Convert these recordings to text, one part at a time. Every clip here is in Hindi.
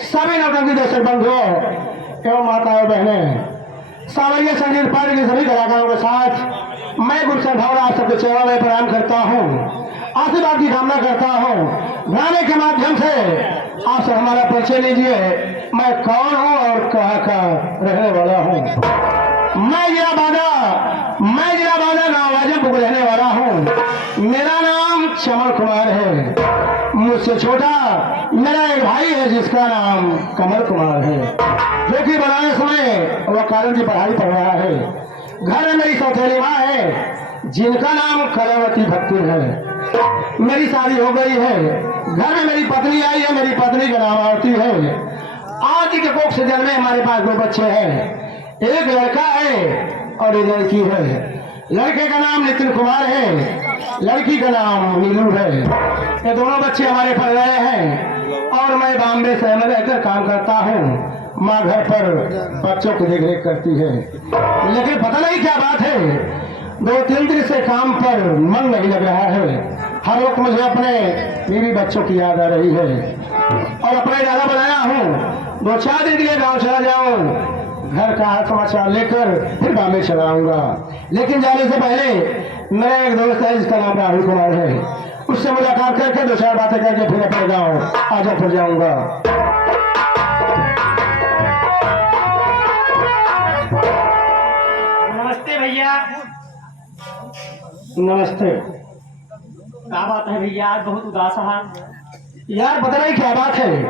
सभी नौटंकी दर्शक बंधुओं एवं माताएं बहनें, सावरिया संगीत पार्टी के सभी कलाकारों के साथ मैं गुलशन भावना आप सबके चरणों में प्रणाम करता हूँ, आशीर्वाद की कामना करता हूँ। गाने के माध्यम से आप सब हमारा परिचय लीजिए, मैं कौन हूँ और कहाँ का रहने वाला हूँ। मैं जिला बांदा गाँव आजमपुर रहने वाला हूँ। मेरा नाम चमन कुमार है। मुझसे छोटा मेरा एक भाई है जिसका नाम कमल कुमार है, जो कि बनारस में वह कॉलेज की पढ़ाई पढ़ रहा है। घर में मेरी सौतेली माँ है जिनका नाम कलावती भक्ति है। मेरी शादी हो गई है। घर में मेरी पत्नी आई है, मेरी पत्नी का नाम आरती है। आरती के कोख से जन्मे हमारे पास 2 बच्चे हैं, एक लड़का है और एक लड़की है। लड़के का नाम नितिन कुमार है, लड़की का नाम नीलू है। ये दोनों बच्चे हमारे पढ़ रहे हैं और मैं बॉम्बे शहर में रहकर काम करता हूँ। माँ घर पर बच्चों की देखरेख करती है, लेकिन पता नहीं क्या बात है, 2-3 दिन से काम पर मन नहीं लग रहा है। हर वक्त मुझे अपने बीवी बच्चों की याद आ रही है और अपना इरादा बनाया हूँ 2-4 दिन के लिए गाँव चला जाऊँ, घर का हाल समाचार लेकर फिर बॉम्बे चला आऊंगा। लेकिन जाने से पहले मेरा एक दोस्त है जिसका नाम राहुल कुमार है, उससे मुलाकात करके 2-4 बातें करके फिर अपने गाँव आजमपुर जाऊंगा। नमस्ते भैया। नमस्ते। क्या बात है भैया, आज बहुत उदास है यार पता नहीं क्या बात है,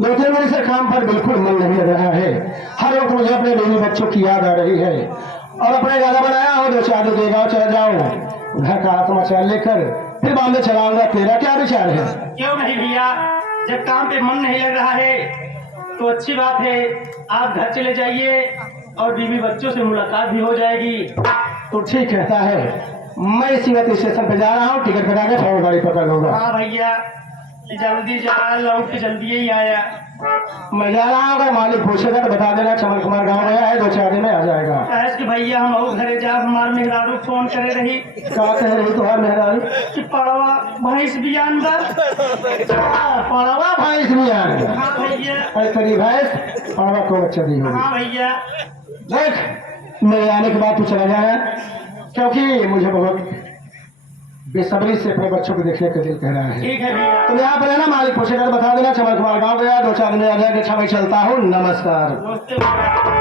2-3 दिन से काम पर बिल्कुल मन नहीं लग रहा है। हर वक्त मुझे अपने बीवी बच्चों की याद आ रही है और अपने इरादा बनाया हो 2-4 दिन के गाँव चला जाऊँ, घर का समाचार लेकर फिर बॉम्बे चलाऊंगा। तेरा क्या विचार है? क्यों नहीं भैया, जब काम पे मन नहीं लग रहा है तो अच्छी बात है, आप घर चले जाइए और बीवी बच्चों से मुलाकात भी हो जाएगी। तो ठीक कहता है, मैं सिंगत स्टेशन पे जा रहा हूँ, टिकट कटा के फिर गाड़ी पकड़ लूंगा। हाँ भैया, जल्दी जा, लौट के जल्दी ही आया। मैं जा रहा हूँ, अगर मालिक पूछेगा तो बता देना चमन कुमार गाँव गया है, 2-4 दिन में आ जाएगा। कहे कि भैया हम और घरे जा, हमारे मेहरारू फोन करे रही। क्या कह रही तुम्हारे मेहरारू? कि पड़वा भैंस भी अंदर। पड़वा भैंस भी आ रही। हाँ भैया। तेरी भैंस पड़वा को बच्चा दी होगी। हाँ भैया। देख, मेरे आने के बाद तू चला जाए, क्योंकि मुझे बहुत बेसब्री से अपने बच्चों को देखने का दिल कह रहा है। ठीक है भैया। तुम यहाँ पर रहना, मालिक पूछेगा तो बता देना चमन कुमार गाँव गया, 2-4 दिन में आ जाएगा। अच्छा मैं चलता हूँ, नमस्कार। नमस्ते भैया।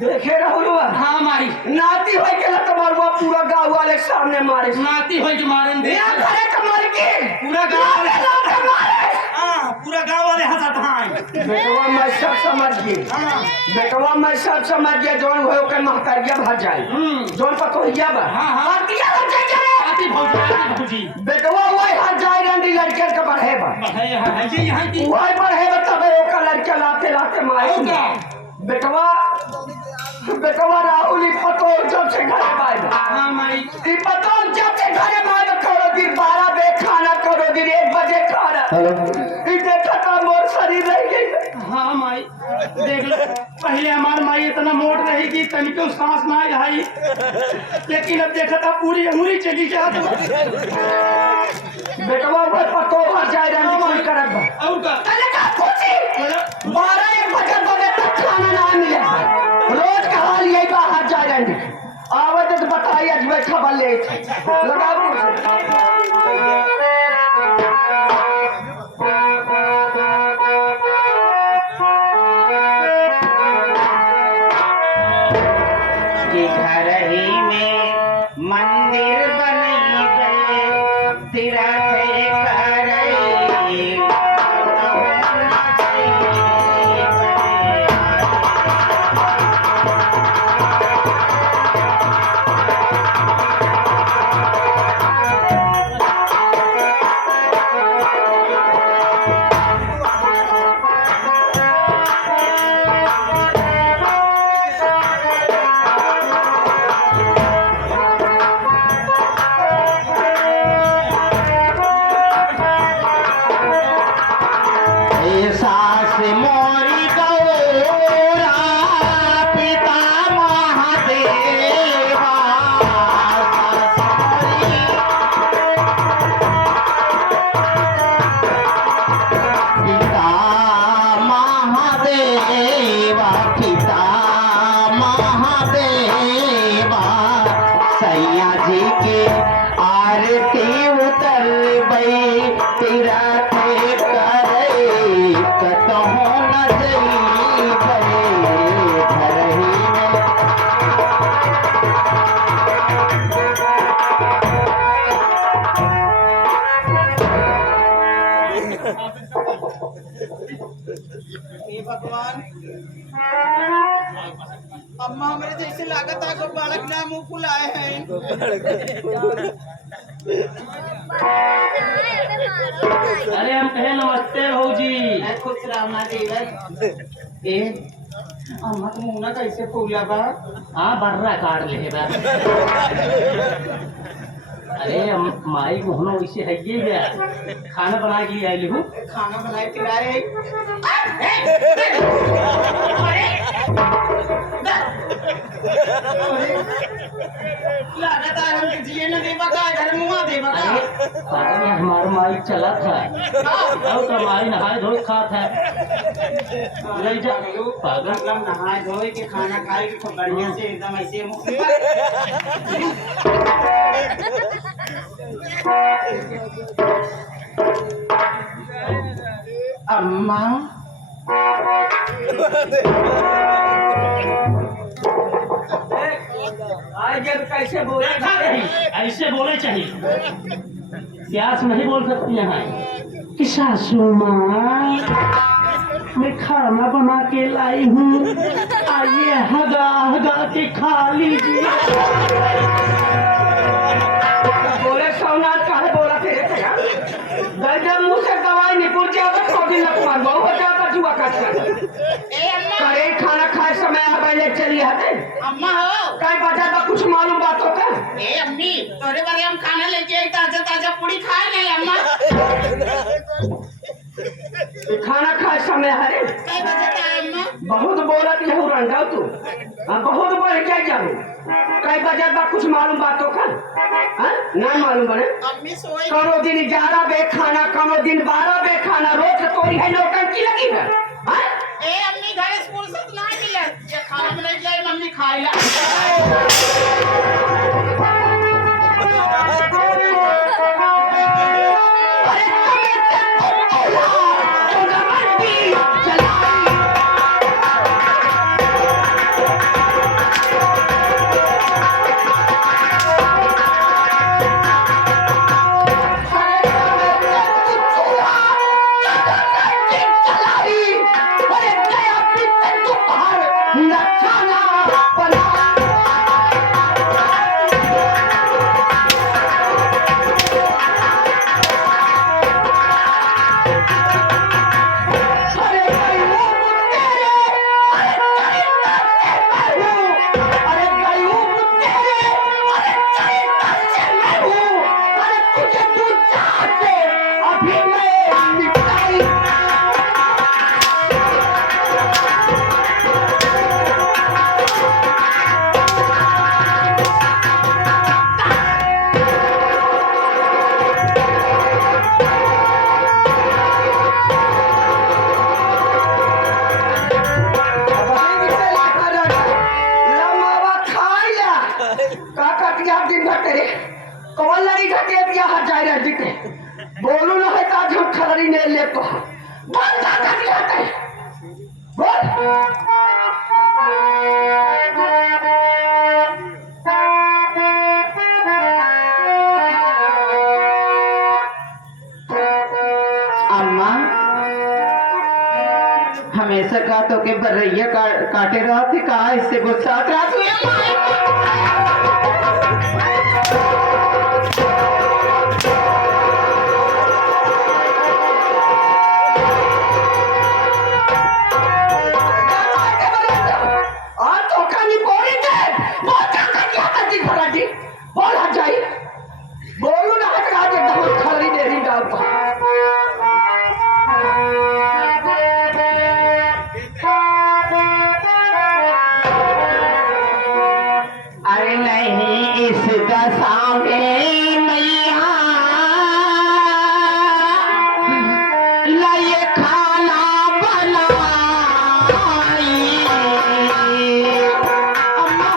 देखे रहो। हाँ मारी नाती हो के तुम्हार वो पूरा गाँव वाले के सामने मारे। नाती हो मारे यहाँ खड़े कमर के पूरा गाँव वाले मारे। हाँ, पूरा गाँव वाले हंसत हैं। बेटवा मैं सब समझ गई। हाँ। बेटवा मैं सब समझ गया। जोन हो के महतरिया भर जाए, जोन पतोहिया भर। हाँ, हाँ। आतिया भर जाए। आती भौजी। बेटवा वही हर जाए रंडी लड़के के बढ़े बा। है ये यहाँ की। वही बढ़े बा तबे ओका लड़के लाते लाते मारे। बेटवा राहुल ई पतो जब से घरे बाय। हाँ माई। ई पतो जब से घरे बाय करो दिन 12 बजे खाना, करो दिन 1 बजे खाना। ई देखा का मोर शरीर रह गई। हाँ माई, देख लो, पहले हमार माई इतना मोट रही कि तनिको सांस ना आई, लेकिन अब देखा था पूरी अंगुली चली जात। बेटवा भाई पतो भर जाए रंडी कोई करब बा। और का अरे का पूछी 12-1 बजे तक खाना ना मिले। रोज का हाल यही बाहर जा रही। आवत तो बताइए आज बैठा बल्ले लगा। घर ही में मंदिर बनी गए, तीरथ करई सैया जी के आरती उतर गई तीरथ करे कतहु न जई करे घर ही में हे भगवान अम्मा हमरे जैसे लागत है को बालक ना मुंह फुलाए हैं अरे हम कहे नमस्ते भौजी। खुश रहना जीवन ए अम्मा तो मुंह ना कैसे फूला बा हाँ बर्रा काट ले बा। अरे माई मोहनो वैसे है ये गया खाना बना के लिए आई हूँ। खाना बनाए खिलाए लागत है हम जिए न देवा का घर मुआ देवा का अरे हमारा माई चला था और तो माई नहाए धोए खा था ले जा पागल। मतलब नहाए धोए के खाना खाए के खूब बढ़िया से एकदम ऐसे मुंह अम्मा आज जब कैसे बोले ऐसे बोले चाहिए प्यास नहीं बोल सकती यहाँ कि सासू माँ मैं खाना बना के लाई हूँ आइए हगा हगा के खा लीजिए। बोले सोमनाथ काहे बोला तेरे भैया गजब मुंह से दवाई निपुण जाता थोड़ी लग मार बहु हो जाता जुआ काट ए अम्मा करे खाना खाए समय आ पहले चली आते अम्मा हो कहीं बचा तो कुछ मालूम बात होता ए अम्मी तोरे बारे हम खाना लेके आई ताजा ताजा पूरी खाए नहीं अम्मा खाना खाए समय है काय बजता है अम्मा बहुत बोला कि हूँ रंगा तू हाँ बहुत बढ़ क्या जाऊँ कई बजे बा कुछ मालूम बात हो कर हाँ ना मालूम बने अम्मी सोई करो दिन 11 बे खाना करो दिन 12 बे खाना रोज तोरी है नौटंकी लगी है हाँ ए अम्मी घर स्कूल से तो नहीं मिले ये खाना बनाई जाए मम्मी खाई ला अरे कौन लड़ी घटे दिया हजार जिते बोलू ना है आज हम खलरी ने ले तो बोल का कर दिया ते बोल अम्मा हमेशा काटो के बर्रैया काटे रहा थे कहा इससे गुस्सा बोलू ना है आज एकदम खलरी दे रही डालता अरे नहीं इस दशा में मैया लाए खाना बनाई अम्मा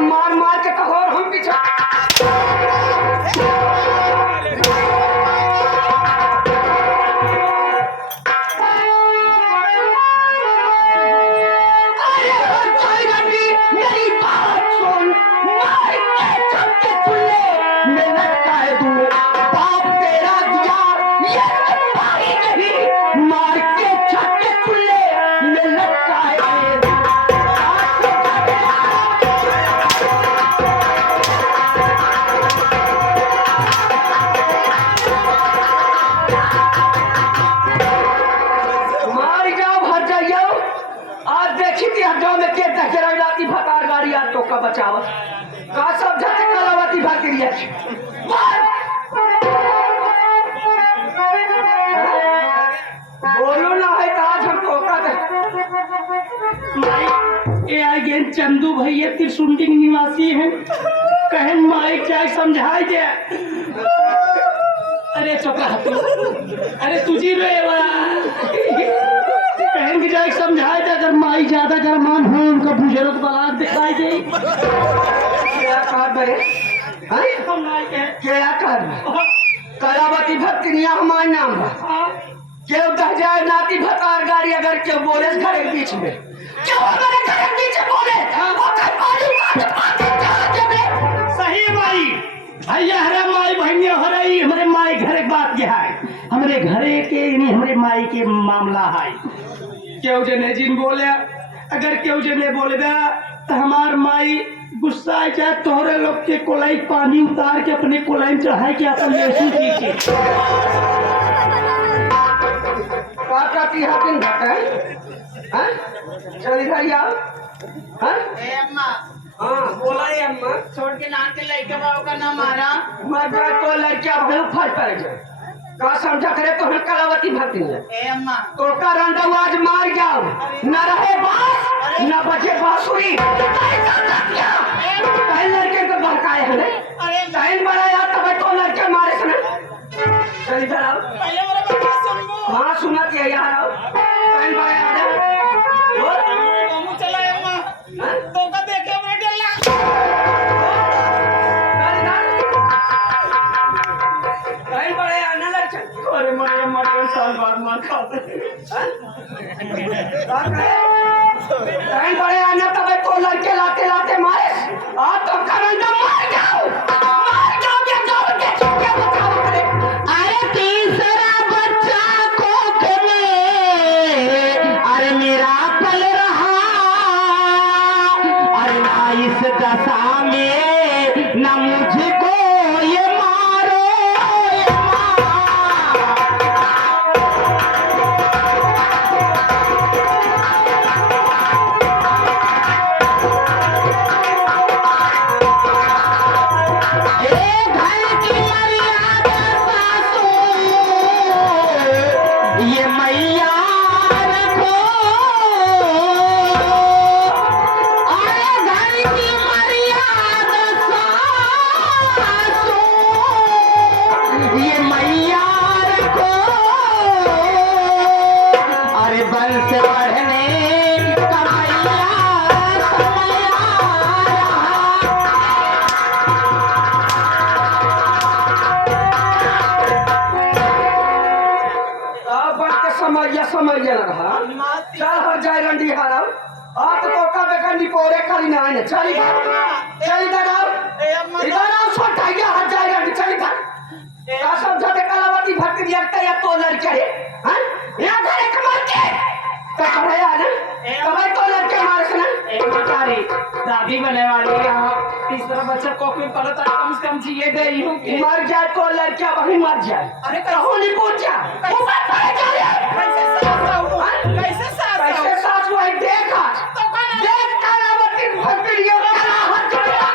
मार मार के कहोर हम पीछे अरे हटाई रंडी, मेरी बात सुन। मार के चक्के चुल्ले में लटकाए तू, बाप तेरा दिया ये पाई नहीं। मार के चक्के चुल्ले में लटकाए मार जाओ भर जाइयो। आज देखी थी हड्डों में के तहजरा जाती भकार गाड़ी आज तो का बचाव का सब जाते कलावती भाग रही है। बोलो ना है तो आज हम टोका दे। माई ये आए गेन चंदू भैया त्रिशुंडी के निवासी हैं। कहन माई क्या समझाई दे। अरे चुप रह तू। अरे तुझी रे कहन की जाए समझाई दे। अगर माई ज्यादा गरमान हो उनका बुजुर्ग बलाद दिखाई दे। क्या कर बरे हैं? हम माई के क्या कर कलावती भक्तिनिया हमार नाम बा। क्यों कह जाए नाती भकार गाड़ी अगर क्यों बोले घर के बीच में क्यों मेरे घर के बीच में बोले वो कहीं पानी सही माई भैया हरे माई बहनिया हो रही हमारे माई घर एक बात के है। हमारे घरे के यानी हमारे माई के मामला है। क्यों जने जिन बोले अगर क्यों जने बोले तो हमार माई गुस्सा आ जाए तोहरे लोग के कोलाई पानी उतार के अपने कोलाई में चढ़ाए के अपन लेसू खींचे। काका की हाथिन घट है हैं? चल इधर आओ हैं? ए अम्मा हाँ बोला ये अम्मा छोड़ के नान के लड़के बाबू का नाम मारा। मजा तो लड़किया भाई फट पड़ जाए का समझा करे तो हम कलावती भक्ति है। ए अम्मा तो का रंडा आज मार जाओ न रहे बास न बचे बांसुरी। कहीं लड़के को बहकाए है नहीं अरे टाइम बड़ा यार तब तो लड़के मारे से ना। चल इधर आओ। पहले मेरे बात सुनो। हाँ सुना के यार आओ टाइम बड़ा यार तुम चला अम्मा तो का देखे बैठे ला। टाइम बड़ा यार ना लड़के अरे मारे मारे साल बाद मार खाते। टाइम बड़े आना तब तो लड़के लाते लाते मारे आ तो करंडा मार जाओ क्या जाओ क्या बताओ करे। अरे तीसरा बच्चा कोख में अरे मेरा पल रहा अरे ना इस दशा में ना मुझको ये मारो ये घर की मर्यादा सासू ये मैया रखो अरे घर की मर्यादा सासू ये मैया रखो अरे बंस बढ़ने का मैया समय आ रहा। बस के समझ ना रहा चल हर जाए रंडी हारा आप तो का बेगंडी पोरे खाली ना आने चल इधर आओ छोटाइया हर जाए रंडी चल इधर का समझा दे कलावती भक्ति दिया या तो लड़के हैं यहां घर एक मार के तो कहे आ ना कभी तो लड़के मारे से ना बेचारी दादी बने वाली यहाँ तीसरा बच्चा कॉपी पढ़ता कम से कम जिए दे यूं के। मर जाए तो लड़किया वही मर जाए अरे कहो नहीं पूछ जा ऊपर पड़ जा कैसे सास रहूं? कैसे सास रहूं? कैसे सास हुआ है देखा तो कौन है? देख कलावती भक्ति कला हाथ जोड़ा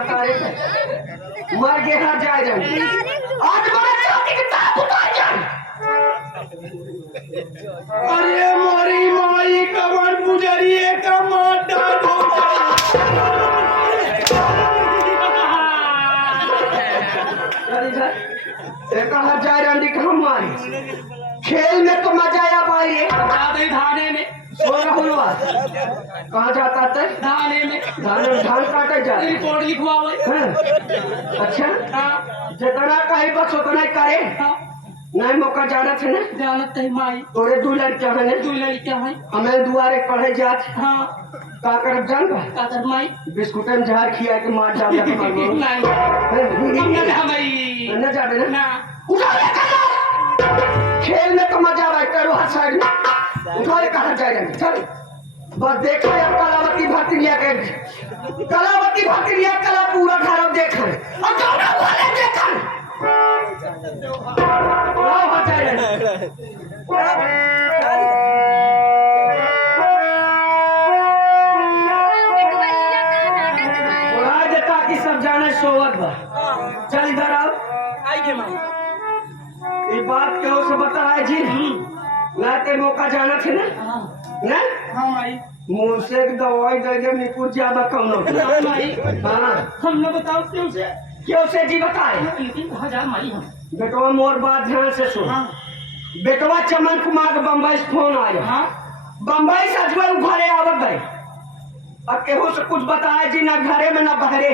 जाता रे मर गया जाए रंडी आज बड़ा चाहती कि ताप उतार जाए अरे मोरी माई कमर पुजरिए कमाटा चली जाए एक जाए रंडी कहाँ मारी खेल में तो मजा आया भाई जाते धाने में सो रहा कहाँ जाता था धाने में धान काटे जा रिपोर्ट लिखवावे हाँ। अच्छा हाँ जितना कहीं बस उतना ही करे हाँ नहीं मौका जाना थे ना जानत है माई तोरे 2 लड़कियां है तू लड़कियां है हमें दुआरे पढ़े जात हाँ का करब जान बा कातर माई बिस्कुट में जहर खिया के मार डाल दे नहीं हम न हमारी न जाबे ना ना उठा ले करो खेल में तो मजा आवे करो हाथ साइड में उठा ले कहां जाए चल बस देखो अब कलावती भक्तिया के कलावती भक्तिया कला पूरा घर देख और कौन वाले देख ओ आज ताकि सब जाने सोवत बा चल इधर आओ आइए माई ये बात क्यों से बताए जी लाते मौका जाना थे ना हाँ ना हाँ माई मुंह से एक दवाई दे दे निपुर ज्यादा कम ना हाँ माई हाँ हम लोग बताओ क्यों से क्यों से जी बताए लेकिन हजार माई हम बेटवा मोर बात ध्यान से सुन हाँ बेटवा चमन कुमार के बम्बई से फोन आया हाँ बम्बई से अजवा घरे आवत गए अब केहू से कुछ बताए जी ना घरे में ना बहरे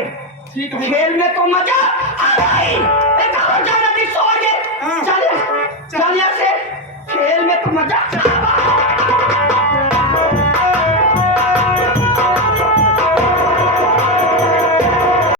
ठीक है खेल में तो मजा आ गई एक और जाना दी